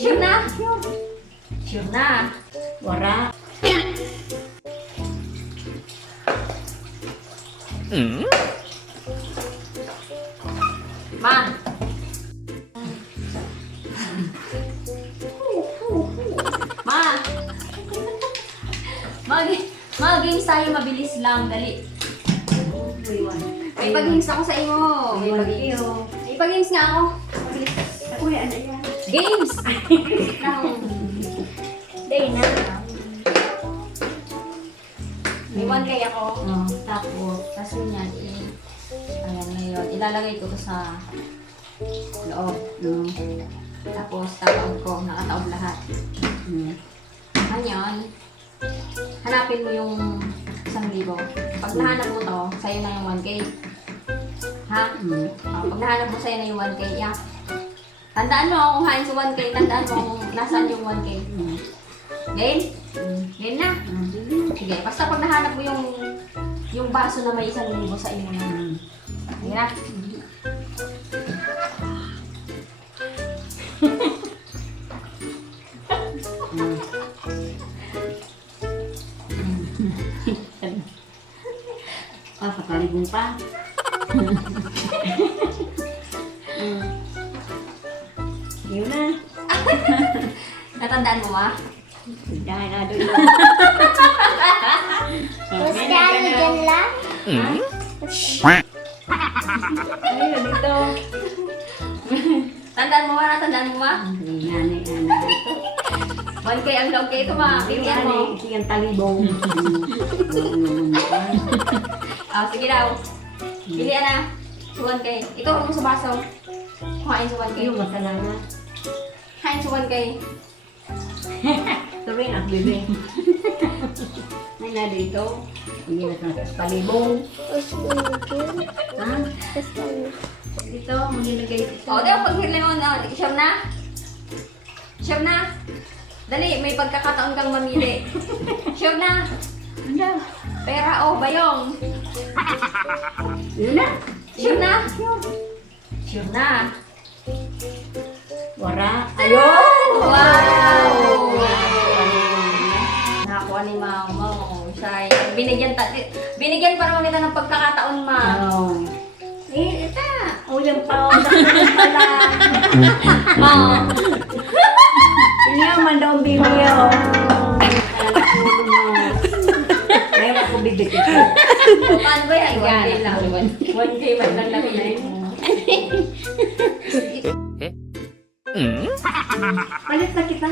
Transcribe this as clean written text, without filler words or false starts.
Sure na? Sure na. Wara. Ma. Ma. Mag-games tayo, mabilis lang, dali. May pag-games ako sa iyo. May pag-games nga ako. Mabilis. Uy, ano yan? Games! Day na. May 1K ako. Oh, Tapos yun yan, ayan ngayon, ilalagay ko to sa loob. Tapos tataob ko, nakataob lahat. Ngayon, hanapin mo yung 1,000. Pag nahanap mo to, sa'yo na yung 1K. Ha? Pag nahanap mo sa'yo na yung 1K, yeah. Tandaan mo kung hain sa 1K, tandaan mo kung nasaan yung 1K. Game? Game na? Sige, basta pag nahanap mo yung baso na may 1,000 sa inyo na. Sige na. Kakalibong pa. Yun na. Natandaan mo ba? Dahil na doon. Basta ano dyan lang? Ayun, dito. Tandaan mo ba? Natandaan mo ba? Nanay, dito. 1K ang loob kayo ito ma. Pilihan mo. Siyang talibong. Sige daw. Pilihan na. 1K. Ito mo sa baso. Kuhain sa 1K. Yung masala na. Kain sa 1K. Ito rin ang bibig. Ay na dito. Hindi na sa talibong. Ha? Dito, maglilagay dito. O, di ba pag hirlimon, sure na? Sure na? Dali, may pagkakataon kang mamili. Sure na? Ano? Pera o bayong? Yun na. Sure na? Sure na? Wara. Ayun! Wow! Nakakuha ni Mama. Siya binigyan pa naman kita ng pagkakataon, Ma. Oh. Eh, ito. Ulang pa ako pala. Oh. Hindi naman daw ang bibig ako. Ngayon ako bibig ito. Paano ba yan? 1K lang. 1K man lang lang yun. Palit na kita.